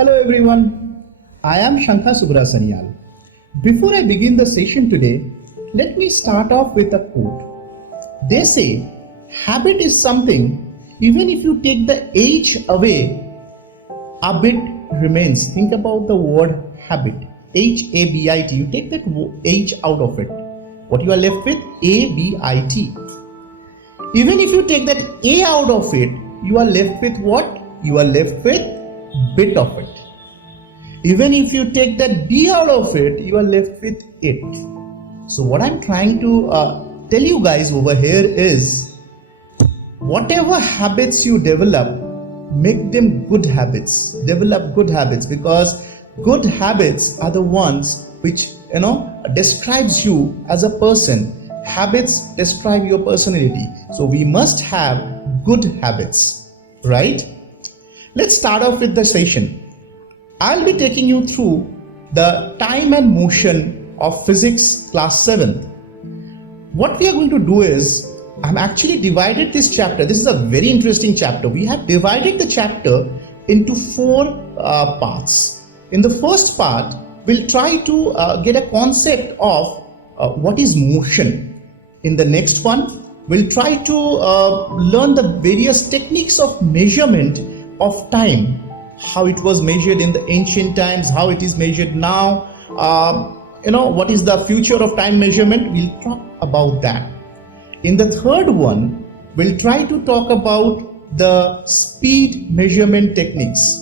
Hello everyone, I am Shankha Subrasanyal. Before I begin the session today, let me start off with a quote. They say, habit is something, even if you take the H away, a bit remains. Think about the word habit, H-A-B-I-T. You take that H out of it. What you are left with? A-B-I-T. Even if you take that A out of it, you are left with what? You are left with bit of it. Even if you take that B out of it, you are left with it. So what I'm trying to tell you guys over here is, whatever habits you develop, make them good habits. Develop good habits, because good habits are the ones which describes you as a person. Habits describe your personality. So we must have good habits, right? Let's start off with the session. I'll be taking you through the time and motion of physics class 7th. What we are going to do is, I've actually divided this chapter. This is a very interesting chapter. We have divided the chapter into 4 parts. In the first part, we'll try to get a concept of what is motion. In the next one, we'll try to learn the various techniques of measurement of time, how it was measured in the ancient times, how it is measured now, what is the future of time measurement. We'll talk about that. In the third one, we'll try to talk about the speed measurement techniques.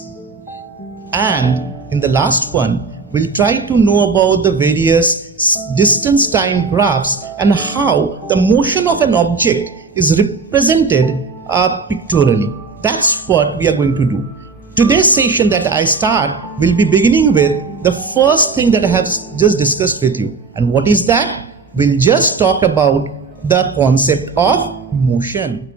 And in the last one, we'll try to know about the various distance time graphs and how the motion of an object is represented pictorially. That's what we are going to do. Today's session that I start will be beginning with the first thing that I have just discussed with you. And what is that? We'll just talk about the concept of motion.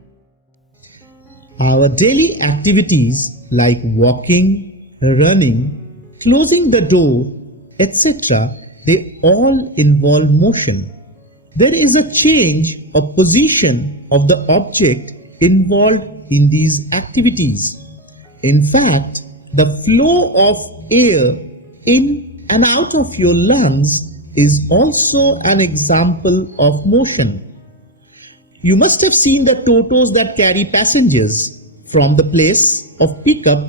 Our daily activities like walking, running, closing the door, etc., they all involve motion. There is a change of position of the object involved in these activities. In fact, the flow of air in and out of your lungs is also an example of motion. You must have seen the totos that carry passengers from the place of pickup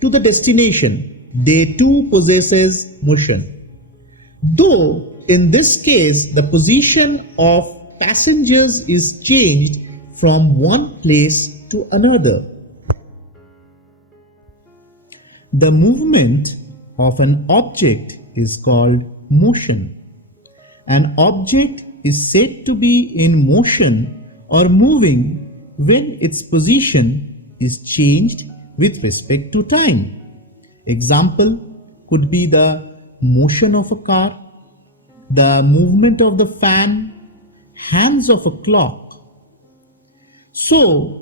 to the destination. They too possesses motion. Though in this case the position of passengers is changed from one place to another. The movement of an object is called motion. An object is said to be in motion or moving when its position is changed with respect to time. Example could be the motion of a car, the movement of the fan, hands of a clock. So,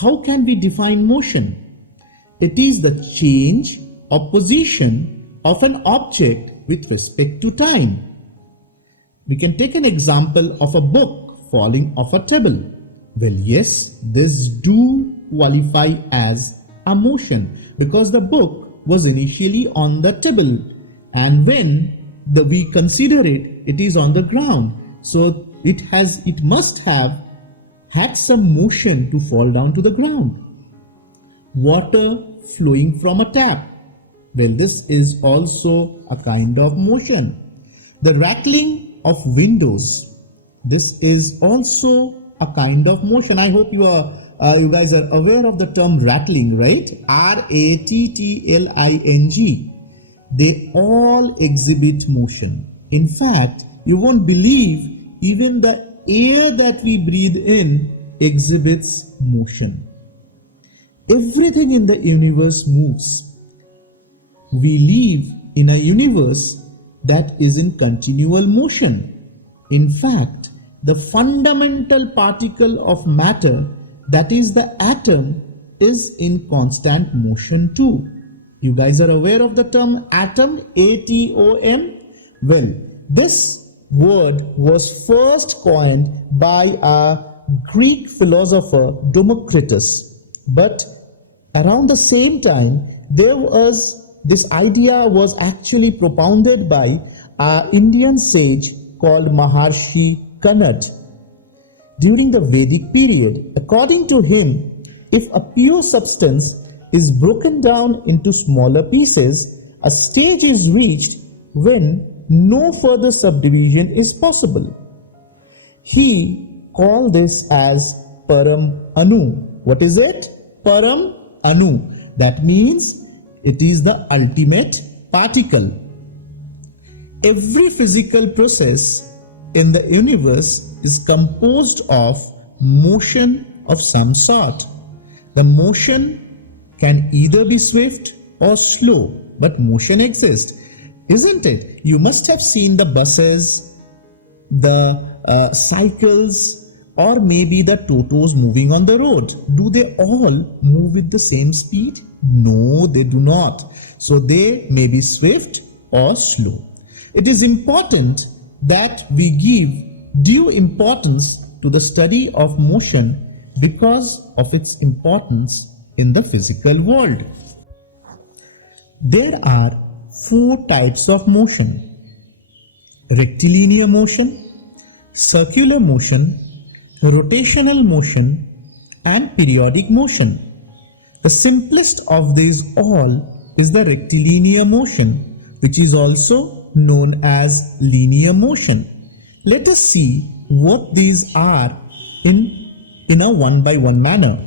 how can we define motion? It is the change of position of an object with respect to time. We can take an example of a book falling off a table. Well, yes, this do qualify as a motion because the book was initially on the table, and when we consider it, it is on the ground. So it must have had some motion to fall down to the ground. Water flowing from a tap. Well, this is also a kind of motion. The rattling of windows. This is also a kind of motion. I hope you guys are aware of the term rattling, right? R-A-T-T-L-I-N-G. They all exhibit motion. In fact, you won't believe even the air that we breathe in exhibits motion. Everything in the universe moves. We live in a universe that is in continual motion. In fact, the fundamental particle of matter, that is the atom, is in constant motion too. You guys are aware of the term atom, A-T-O-M? Well, this word was first coined by a Greek philosopher Democritus. But around the same time, there was This idea was actually propounded by an Indian sage called Maharshi Kannad during the Vedic period. According to him, if a pure substance is broken down into smaller pieces, a stage is reached when no further subdivision is possible. He called this as Param Anu. What is it? Param Anu. That means it is the ultimate particle. Every physical process in the universe is composed of motion of some sort. The motion can either be swift or slow, but motion exists, isn't it? You must have seen the buses, the cycles, or maybe the totos moving on the road. Do they all move with the same speed? No, they do not. So they may be swift or slow. It is important that we give due importance to the study of motion because of its importance in the physical world. There are 4 types of motion: rectilinear motion, circular motion, rotational motion, and periodic motion. The simplest of these all is the rectilinear motion, which is also known as linear motion. Let us see what these are in a one-by-one manner.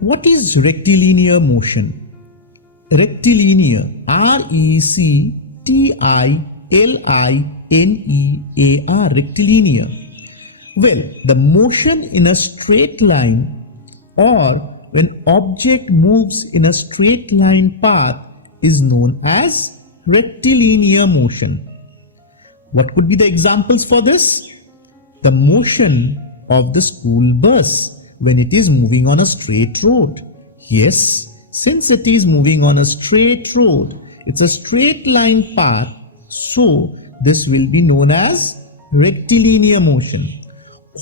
What is rectilinear motion? Rectilinear, R-E-C-T-I-L-I-N-E-A-R, rectilinear. Well, the motion in a straight line, or when object moves in a straight line path, is known as rectilinear motion. What could be the examples for this? The motion of the school bus when it is moving on a straight road. Yes, since it is moving on a straight road, it's a straight line path, so this will be known as rectilinear motion.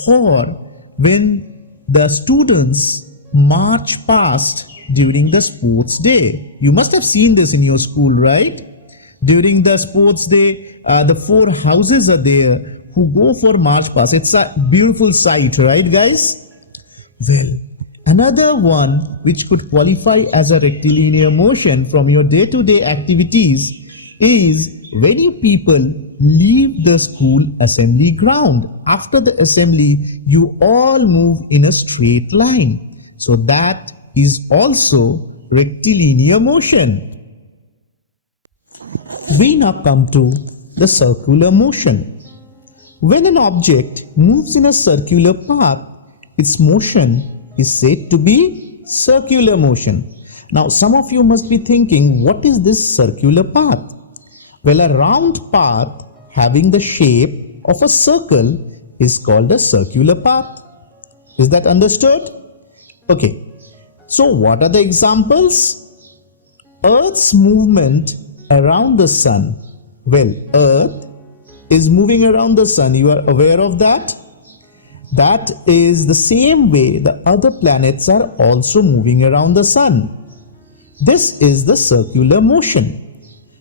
Or when the students march past during the sports day. You must have seen this in your school, right? During the sports day, the 4 houses are there who go for march past. It's a beautiful sight, right, guys? Well, another one which could qualify as a rectilinear motion from your day-to-day activities is when you people leave the school assembly ground. After the assembly, you all move in a straight line. So that is also rectilinear motion. We now come to the circular motion. When an object moves in a circular path, its motion is said to be circular motion. Now, some of you must be thinking, what is this circular path? Well, a round path having the shape of a circle is called a circular path. Is that understood? Okay. So, what are the examples? Earth's movement around the sun. Well, Earth is moving around the sun. You are aware of that? That is the same way the other planets are also moving around the sun. This is the circular motion.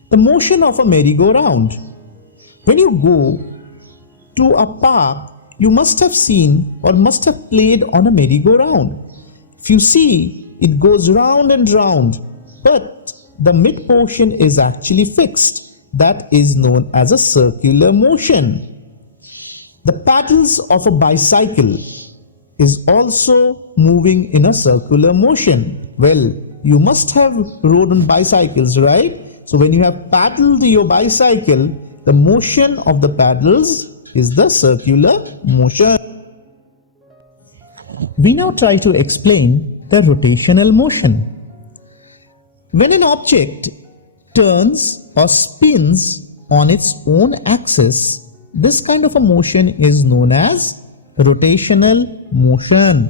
The motion of a merry-go-round. When you go to a park, you must have seen or must have played on a merry-go-round. If you see, it goes round and round, but the mid portion is actually fixed. That is known as a circular motion. The paddles of a bicycle is also moving in a circular motion. Well, you must have rode on bicycles, right? So when you have paddled your bicycle, the motion of the paddles is the circular motion. We now try to explain the rotational motion. When an object turns or spins on its own axis, this kind of a motion is known as rotational motion.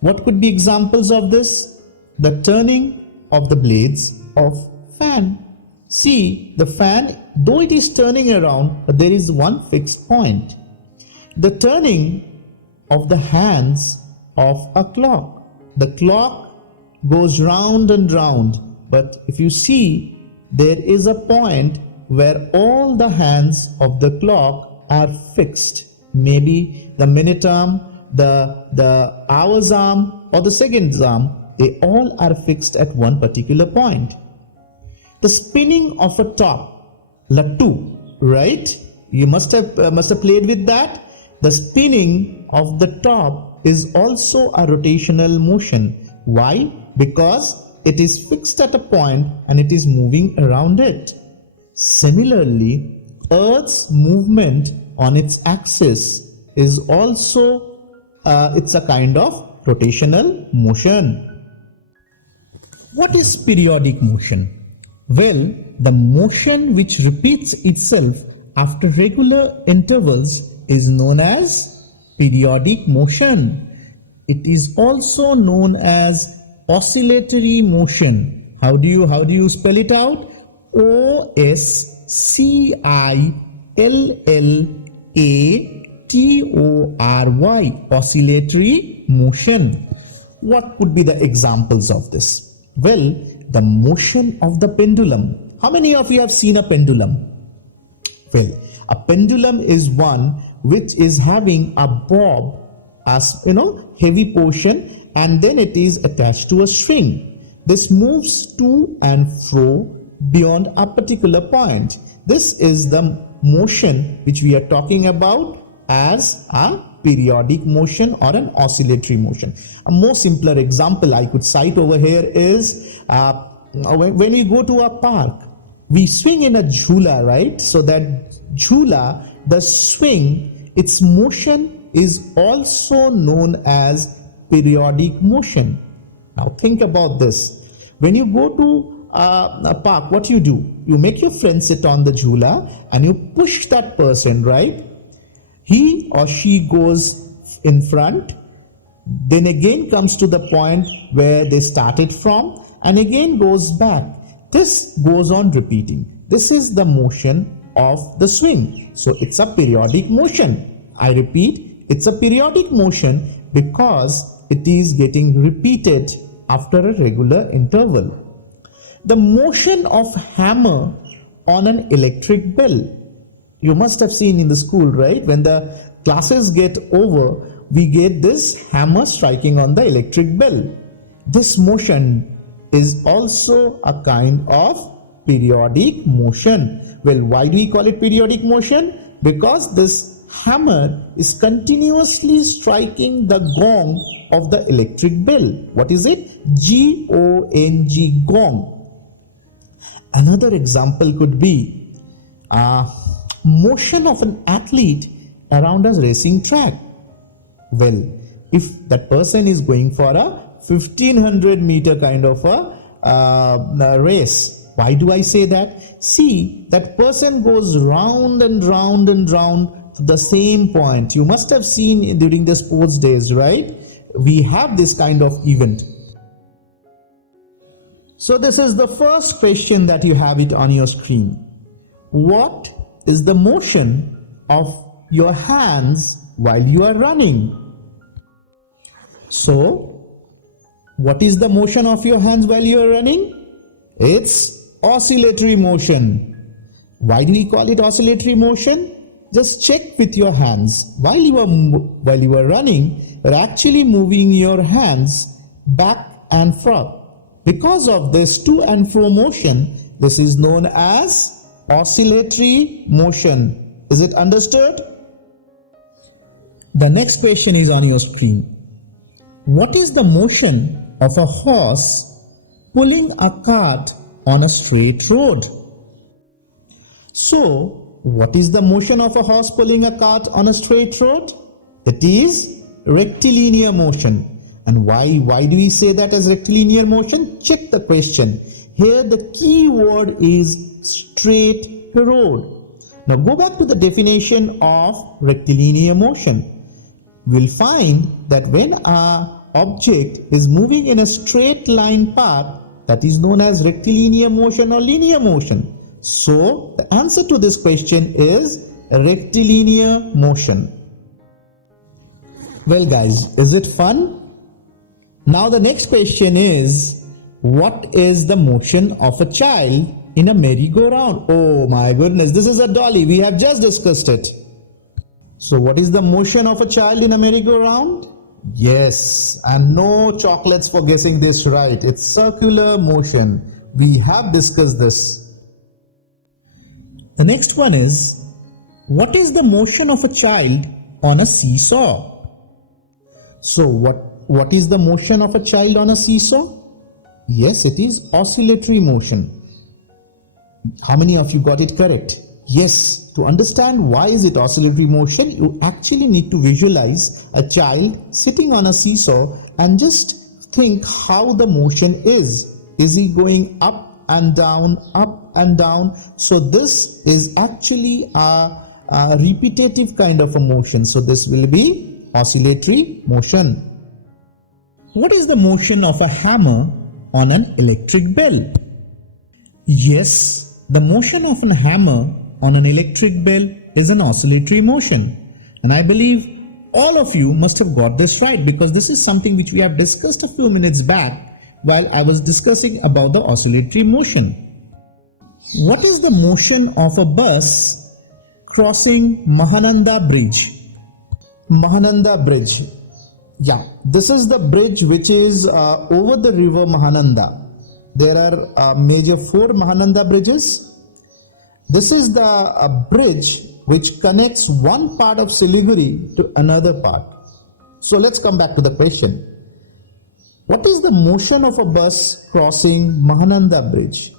What could be examples of this? The turning of the blades of fan. See, the fan, though it is turning around, but there is one fixed point. The turning of the hands of a clock. The clock goes round and round. But if you see, there is a point where all the hands of the clock are fixed. Maybe the minute arm, the hours arm, or the seconds arm, they all are fixed at one particular point. The spinning of a top, lattu, right? You must have played with that. The spinning of the top is also a rotational motion. Why? Because it is fixed at a point and it is moving around it. Similarly, Earth's movement on its axis is also it's a kind of rotational motion. What is periodic motion? Well, the motion which repeats itself after regular intervals is known as periodic motion. It is also known as oscillatory motion. How do you spell it out? OSCILLATORY, oscillatory motion. What could be the examples of this? Well, the motion of the pendulum. How many of you have seen a pendulum? Well, a pendulum is one which is having a bob, as heavy portion, and then it is attached to a string. This moves to and fro beyond a particular point. This is the motion which we are talking about as a periodic motion or an oscillatory motion. A more simpler example I could cite over here is when we go to a park, we swing in a jhula, right? So that jhula, the swing, its motion is also known as periodic motion. Now think about this. When you go to a park, what you do? You make your friend sit on the jhula and you push that person, right? He or she goes in front, then again comes to the point where they started from and again goes back. This goes on repeating. This is the motion of the swing. So it's a periodic motion. I repeat, it's a periodic motion because it is getting repeated after a regular interval. The motion of hammer on an electric bell. You must have seen in the school, right? When the classes get over, we get this hammer striking on the electric bell. This motion is also a kind of periodic motion. Well, why do we call it periodic motion? Because this hammer is continuously striking the gong of the electric bell. What is it? G-O-N-G, gong. Another example could be motion of an athlete around a racing track. Well, if that person is going for a 1500 meter kind of a race, why do I say that? See, that person goes round and round and round to the same point. You must have seen during the sports days, right? We have this kind of event. So this is the first question that you have it on your screen. What is the motion of your hands while you are running? So, what is the motion of your hands while you are running? It's oscillatory motion. Why do we call it oscillatory motion? Just check with your hands. While you are running, you're actually moving your hands back and forth. Because of this to and fro motion, this is known as oscillatory motion. Is it understood? The next question is on your screen. What is the motion of a horse pulling a cart on a straight road? So, what is the motion of a horse pulling a cart on a straight road? That is rectilinear motion. And why do we say that as rectilinear motion? Check the question. Here the key word is straight road. Now go back to the definition of rectilinear motion. We'll find that when our object is moving in a straight line path, that is known as rectilinear motion or linear motion. So the answer to this question is rectilinear motion. Well guys, is it fun? Now the next question is, what is the motion of a child in a merry-go-round? Oh my goodness, this is a dolly. We have just discussed it. So what is the motion of a child in a merry-go-round? Yes, and no chocolates for guessing this right. It's circular motion. We have discussed this. The next one is, what is the motion of a child on a seesaw? So what is the motion of a child on a seesaw? Yes, it is oscillatory motion. How many of you got it correct? Yes, to understand why is it oscillatory motion, you actually need to visualize a child sitting on a seesaw and just think how the motion is. Is he going up and down, up and down? So this is actually a repetitive kind of a motion. So this will be oscillatory motion. What is the motion of a hammer on an electric bell? Yes, the motion of a hammer on an electric bell is an oscillatory motion. And I believe all of you must have got this right, because this is something which we have discussed a few minutes back while I was discussing about the oscillatory motion. What is the motion of a bus crossing Mahananda Bridge? Mahananda Bridge. Yeah, this is the bridge which is over the river Mahananda. There are major 4 Mahananda bridges. This is the bridge which connects one part of Siliguri to another part. So let's come back to the question. What is the motion of a bus crossing Mahananda Bridge?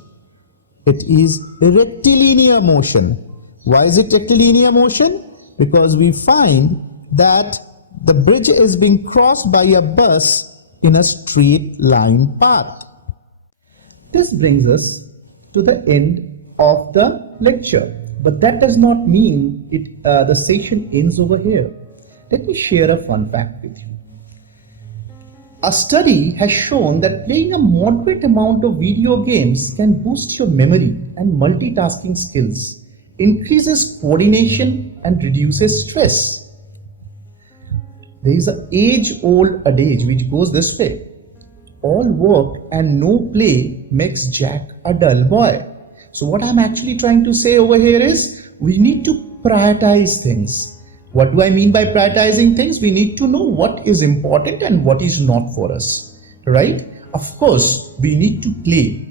It is rectilinear motion. Why is it rectilinear motion? Because we find that the bridge is being crossed by a bus in a straight line path. This brings us to the end of the lecture, but that does not mean the session ends over here. Let me share a fun fact with you. A study has shown that playing a moderate amount of video games can boost your memory and multitasking skills, increases coordination and reduces stress. There is an age-old adage which goes this way: all work and no play makes Jack a dull boy. So what I'm actually trying to say over here is, we need to prioritize things. What do I mean by prioritizing things? We need to know what is important and what is not for us, right? Of course, we need to play.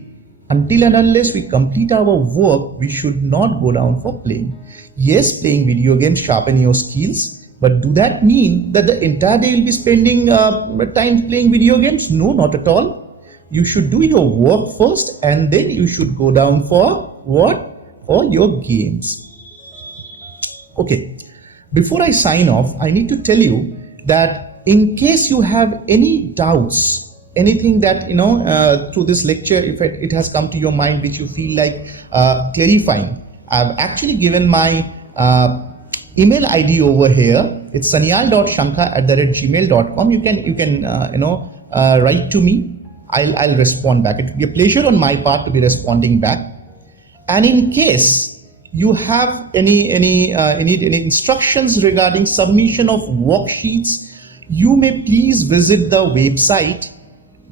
Until and unless we complete our work, we should not go down for playing. Yes, playing video games sharpen your skills, but do that mean that the entire day you'll be spending time playing video games? No, not at all. You should do your work first and then you should go down for what? For your games. Okay, before I sign off, I need to tell you that in case you have any doubts, anything that, through this lecture, if it has come to your mind which you feel like clarifying, I've actually given my email ID over here. It's sanyal.shankha@gmail.com. You can write to me. I'll respond back. It will be a pleasure on my part to be responding back. And in case you have any instructions regarding submission of worksheets, you may please visit the website.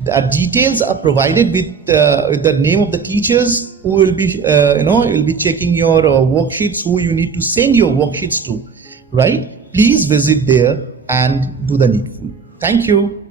The details are provided with the name of the teachers who will be will be checking your worksheets, who you need to send your worksheets to, right? Please visit there and do the needful. Thank you.